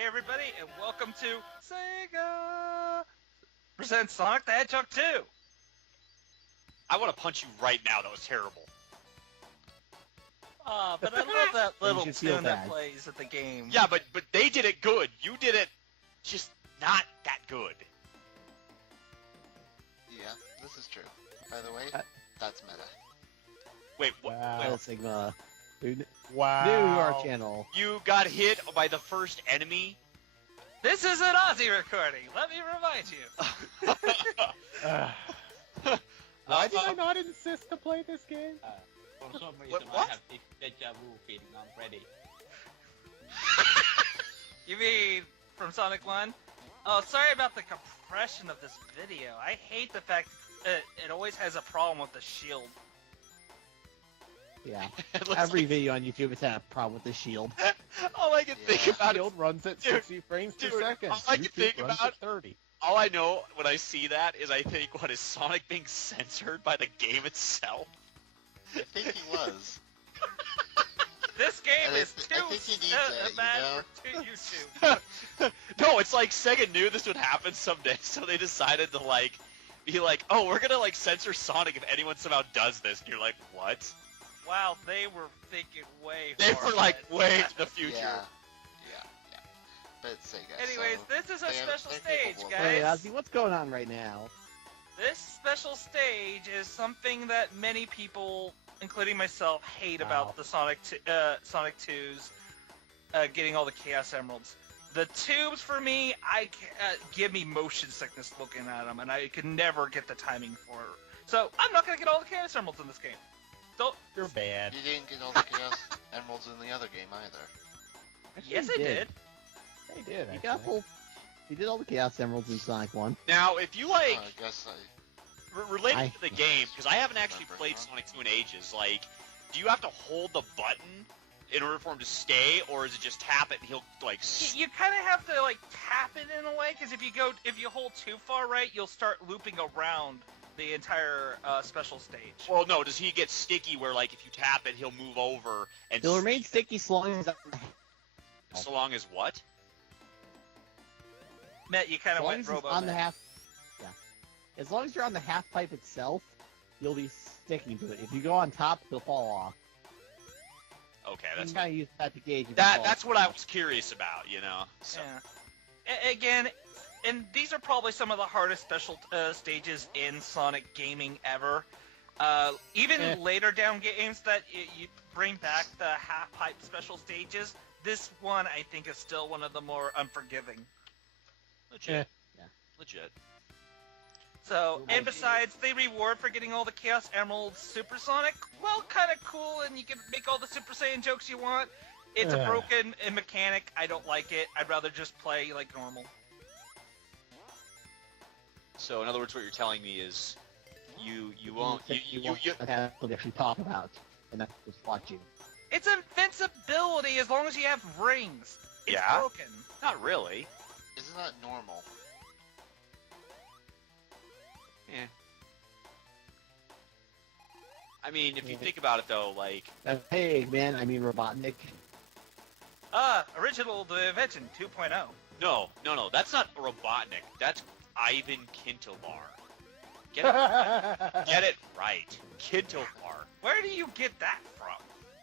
Hey everybody, and welcome to Sega presents Sonic the Hedgehog 2. I want to punch you right now. That was terrible. But I love that little should feel tune that bad. plays at the game. Yeah, but they did it good. You did it just not that good. Yeah, this is true. By the way, that's meta. Wait, what? Wow, Sigma. New Wow. to our channel. You got hit by the first enemy? This is an Aussie recording, let me remind you. Why did I not insist to play this game? For some reason, What? I have this deja vu feeling already. You mean from Sonic 1? Oh, sorry about the compression of this video. I hate the fact it always has a problem with the shield. Yeah. It looks Every like- video on YouTube has had a problem with the shield. all I can think Yeah. about Shield runs at Dude, 60 frames per dude, second. all I can YouTube think runs about- at 30. all I know when I see that is I think, what is Sonic being censored by the game itself? I think he was. This game And I is think too he needs it, bad for YouTube. No, it's like Sega knew this would happen someday, so they decided to be like, oh, we're gonna censor Sonic if anyone somehow does this. And you're like, what? Wow, they were thinking way They far were like ahead. way into the future. Yeah. But it's Sega. Anyways, so this is a they're special capable stage, of- guys. Hey, Ozzy, what's going on right now? This special stage is something that many people, including myself, hate about the Sonic 2's getting all the Chaos Emeralds. The tubes, for me, give me motion sickness looking at them, and I could never get the timing for it. So I'm not going to get all the Chaos Emeralds in this game. Don't. You're bad. You didn't get all the Chaos Emeralds in the other game either. Actually, Yes, I he did. They did, He got full. He did all the Chaos Emeralds in Sonic 1. Now, if you Oh, I guess I... related to the game, because I haven't actually Remember, played huh? Sonic 2 in ages, do you have to hold the button in order for him to stay, or is it just tap it and he'll You kind of have to tap it in a way, because if you hold too far right, you'll start looping around the entire special stage. Well, no, does he get sticky where if you tap it, he'll move over and He'll remain sticky so long as so long as what? Matt, you kind of went he's robo. on the Matt. half. Yeah. As long as you're on the half pipe itself, you'll be sticking to it. If you go on top, you'll fall off. Okay, You that's can kind of use that to gauge. If you fall that's what I off. was curious about, So. Yeah. Again, and these are probably some of the hardest special stages in Sonic gaming ever. Even later down games that you bring back the half-pipe special stages, this one I think is still one of the more unforgiving. Legit. Yeah. Legit. So, and besides, the reward for getting all the Chaos Emeralds Supersonic, well, kind of cool, and you can make all the Super Saiyan jokes you want. It's a broken mechanic. I don't like it. I'd rather just play like normal. So, in other words, what you're telling me is you won't... You won't have to actually talk about, and that's just watching. It's invincibility as long as you have rings. It's Yeah? broken. Not really. Isn't that normal? Yeah. I mean, if you think about it, though, Hey, man, I mean Robotnik. Original the invention 2.0. No, that's not Robotnik. That's Ivan Kintobar. Get it right. Get it right. Kintobar. Where do you get that from?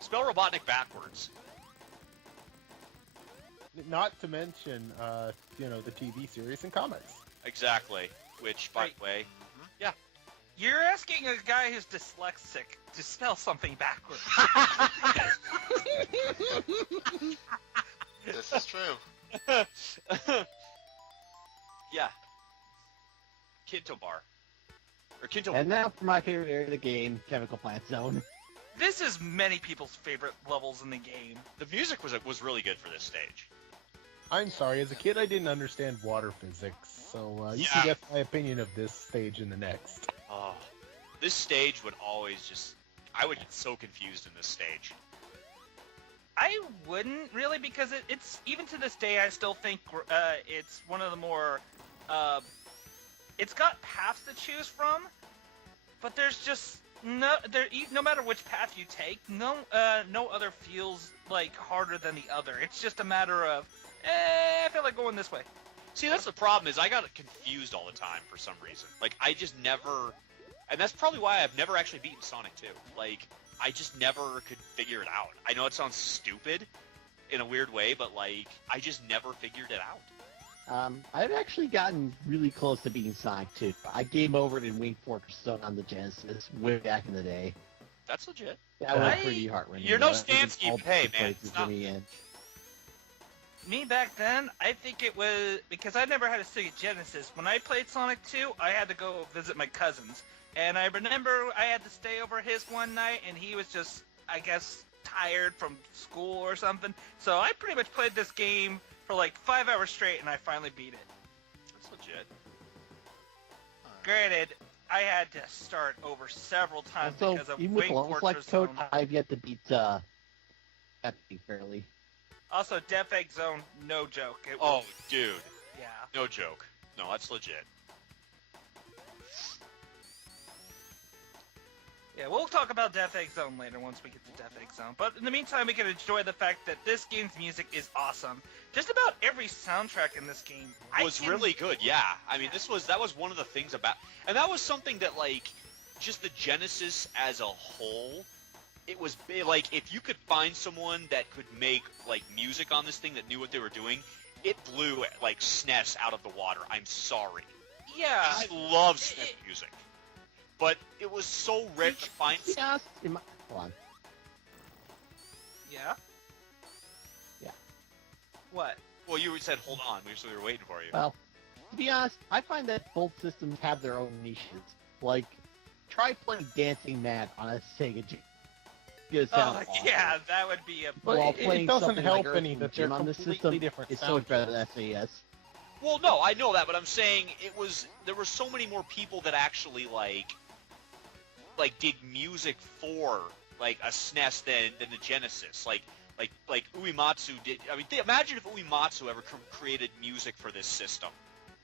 Spell Robotnik backwards. Not to mention, the TV series and comics. Exactly. Which, by the way, You're asking a guy who's dyslexic to spell something backwards. This is true. yeah. Kintobar. Or Kintobar. And now for my favorite area of the game, Chemical Plant Zone. This is many people's favorite levels in the game. The music was really good for this stage. I'm sorry, as a kid I didn't understand water physics, so you Yeah. can guess my opinion of this stage in the next. Oh. This stage would always I would get so confused in this stage. I wouldn't really, because it's even to this day I still think it's one of the more it's got paths to choose from, but there's just no matter which path you take, no other feels like harder than the other. It's just a matter of, I feel like going this way. See, that's the problem is I got confused all the time for some reason. Like, I just never... And that's probably why I've never actually beaten Sonic 2. Like, I just never could figure it out. I know it sounds stupid in a weird way, but, like, I just never figured it out. I've actually gotten really close to beating Sonic 2. I game over it in Wing Fortress Stone on the Genesis way back in the day. That's legit. That was pretty heart-rending. You're no That was Stansky, all hey, the man, places stop. for me in. Me back then, I think it was because I never had a Sega Genesis. When I played Sonic 2, I had to go visit my cousins. And I remember I had to stay over his one night, and he was just, I guess, tired from school or something. So I pretty much played this game for like 5 hours straight, and I finally beat it. That's legit. Granted, I had to start over several times Also, because of even with Wing level Fortress select code, Zone. I've yet to beat that thing fairly. Also, Death Egg Zone, no joke. It Oh, was, dude. yeah. No joke. No, that's legit. Yeah, we'll talk about Death Egg Zone later once we get to Death Egg Zone. But in the meantime, we can enjoy the fact that this game's music is awesome. Just about every soundtrack in this game Was really good, yeah. I mean, that was one of the things about... And that was something that, like, just the Genesis as a whole... It was, like, if you could find someone that could make, like, music on this thing that knew what they were doing, it blew, like, SNES out of the water. I'm sorry. Yeah. I love SNES music. But it was so rare to find... Hold on. Yeah? Yeah. What? Well, you said, hold on. We were waiting for you. Well, to be honest, I find that both systems have their own niches. Like, try playing Dancing Mad on a Sega Genesis. Oh, yeah, that would be a... But While it playing doesn't something help like any Earthworm that they're Jim on this completely system, different it's so much better soundtracks. than SNES. Well, no, I know that, but I'm saying there were so many more people that actually, like did music for, like, a SNES than the Genesis. Like Uematsu did. I mean, imagine if Uematsu ever created music for this system.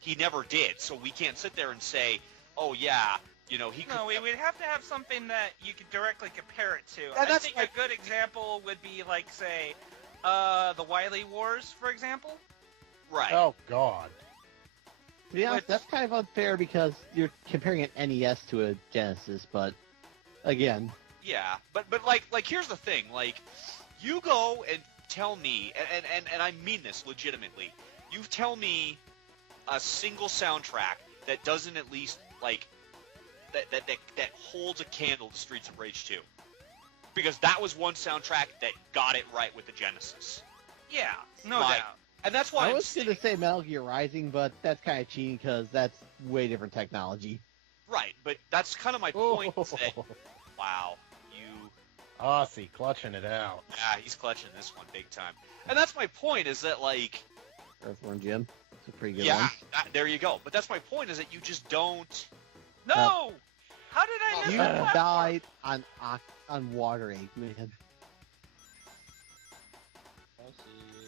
He never did, so we can't sit there and say, oh, yeah, you know, he could... No, we'd have to have something that you could directly compare it to. Yeah, I that's think like- a good example would be, like, say, the Wily Wars, for example. Right. Oh God. To be honest, that's kind of unfair because you're comparing an NES to a Genesis, but again, Yeah, but like here's the thing, like, you go and tell me, and I mean this legitimately, you tell me a single soundtrack that doesn't at least, like, that holds a candle to Streets of Rage 2. Because that was one soundtrack that got it right with the Genesis. Yeah, no Like, doubt. And that's why I I'm was saying, going to say Metal Gear Rising, but that's kind of cheating because that's way different technology. right, but that's kind of my point. Is that, wow, Aussie clutching it out. yeah, he's clutching this one big time. And that's my point, is that, like, Earthworm Jim, it's a pretty good yeah, one. there you go. But that's my point, is that you just don't... No! How did I miss You that platform? died on Water Egg, man.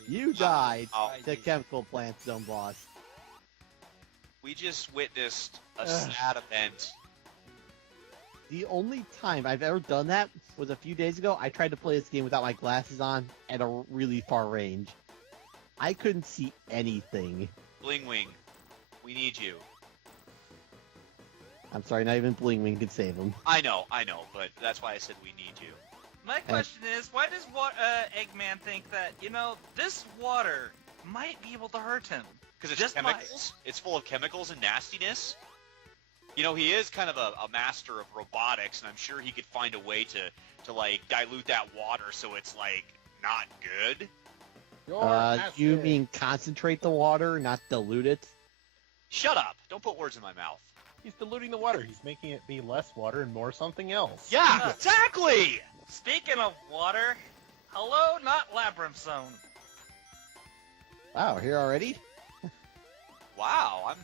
You died Oh, to Chemical Plant Zone boss. we just witnessed a sad event. The only time I've ever done that was a few days ago. I tried to play this game without my glasses on at a really far range. I couldn't see anything. Bling Wing, we need you. I'm sorry, not even Bling Wing could save him. I know, but that's why I said we need you. My question is, why does Eggman think that, you know, this water might be able to hurt him? Because it's Just chemicals. It's full of chemicals and nastiness. You know, he is kind of a master of robotics, and I'm sure he could find a way to like, dilute that water so it's, like, not good. You mean concentrate the water, not dilute it? Shut up. Don't put words in my mouth. He's diluting the water. He's making it be less water and more something else. Yeah, exactly! Speaking of water, hello, not Labyrinth Zone. Wow, here already? Wow,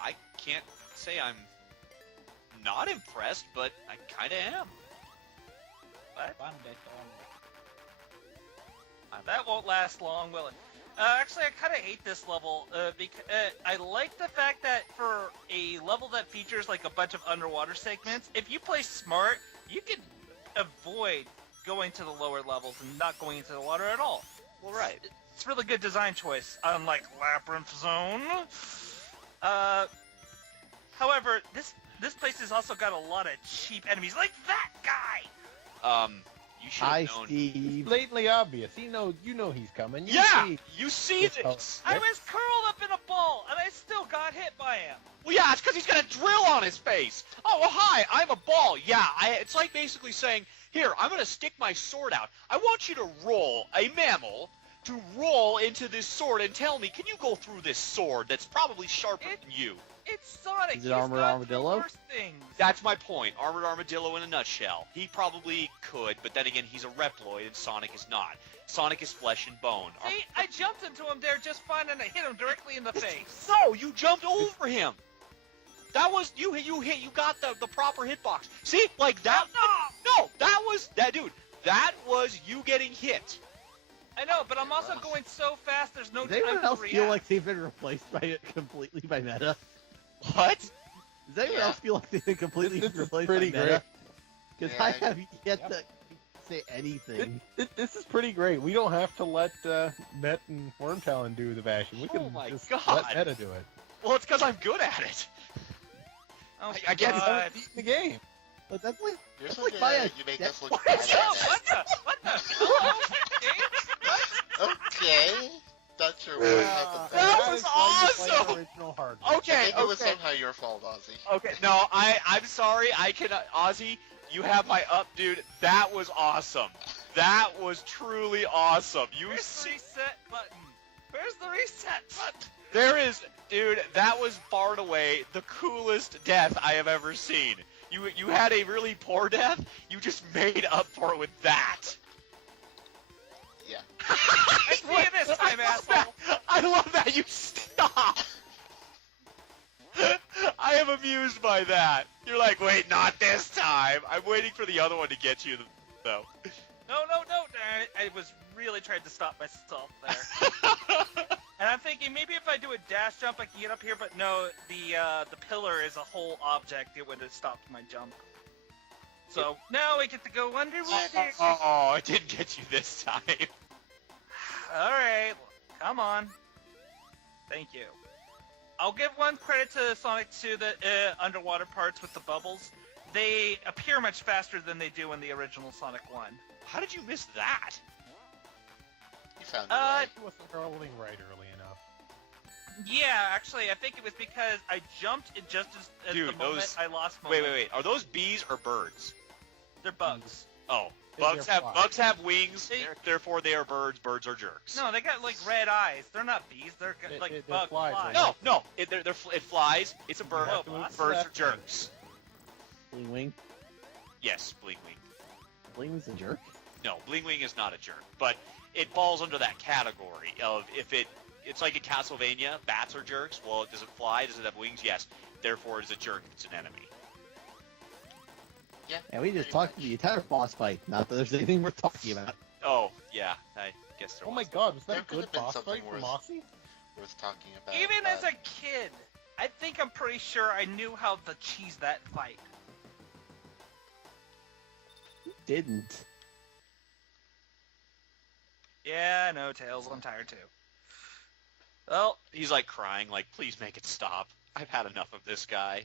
I can't say I'm not impressed, but I kinda am. What? Bandit on. That won't last long, will it? Actually, I kind of hate this level because I like the fact that for a level that features like a bunch of underwater segments, if you play smart, you can avoid going to the lower levels and not going into the water at all. Well, right. It's a really good design choice, unlike Labyrinth Zone. However, this place has also got a lot of cheap enemies, like that guy! You should Hi, have known. Steve. Blatantly obvious. You know he's coming. Yeah! See. You see Oh. this! I was curled up in a ball, and I still got hit by him. Well, yeah, it's because he's got a drill on his face. Oh, well, hi, I'm a ball. Yeah, it's like basically saying, here, I'm going to stick my sword out. I want you to roll, a mammal, to roll into this sword and tell me, can you go through this sword that's probably sharper than you? It's Sonic. Is it He's Armored gone Armadillo? through worse things. That's my point. Armored Armadillo in a nutshell. He probably could, but then again, he's a Reploid and Sonic is not. Sonic is flesh and bone. See, I jumped into him there just fine, and I hit him directly in the face. No, you jumped over him. That was you got the proper hitbox. See, like that. No, that was dude. That was you getting hit. I know, but I'm also going so fast. There's no Does time anyone to else react. feel like they've been replaced by it completely by meta? What? Does anyone Yeah. else feel like they've been completely This is replaced pretty by meta? great. Because Yeah, I I- have yet Yep. to say anything. This is pretty great. We don't have to let Met and Wormtalon do the bashing. We can Oh my just God. let Meta do it. Well, it's because I'm good at it. Oh, I guess- He's God. haven't beaten the game. But that's like You're That's so like good my at it, you make us look What? bad No, at what the? What the? Hello? James? it. Okay. That's your one That That was is why you play awesome! original hardware. I Okay, think it was okay. somehow your fault, Ozzy. Okay, no, I'm sorry. I cannot. Ozzy, you have my up, dude. That was awesome. That was truly awesome. You Where's the see, reset button? Where's the reset button? there is, dude. That was far and away the coolest death I have ever seen. You had a really poor death. You just made up for it with that. Yeah. I see you this time, asshole. I love that you stop. I am amused by that. You're like, wait, not this time. I'm waiting for the other one to get you, though. No. I was really trying to stop myself there. And I'm thinking maybe if I do a dash jump, I can get up here. But no, the pillar is a whole object. It would have stopped my jump. So now we get to go underwater. Oh, I didn't get you this time. All right, come on. Thank you. I'll give one credit to Sonic 2, the underwater parts with the bubbles. They appear much faster than they do in the original Sonic 1. How did you miss that? You found it right. He wasn't rolling right early enough. Yeah, actually, I think it was because I jumped in just as at Dude, the moment those- I lost Wait, momentum. wait, wait. Are those bees or birds? They're bugs. Oh, They're flies. bugs have wings, They- therefore they are birds. Birds are jerks. No, they got like red eyes. They're not bees. They're like they're bug flies, flies. right? No, it flies. It's a bird. Oh, Birds boss. are jerks. Bling Wing. Yes, Bling Wing. Bling Wing's a jerk. No, Bling Wing is not a jerk, but it falls under that category of it's like a Castlevania, bats are jerks. Well, does it fly? Does it have wings? Yes. Therefore, it is a jerk if it's an enemy. Yeah. And we just pretty talked much. the entire boss fight. Not that there's anything worth talking about. Oh, yeah, I guess there Oh was. my god, was that There a could good have been boss something fight from worth- Moxie? Worth talking about. Even but as a kid, I think I'm pretty sure I knew how to cheese that fight. Didn't. Yeah, no, Tails, I'm tired too. Well, He's like crying, like, please make it stop. I've had enough of this guy.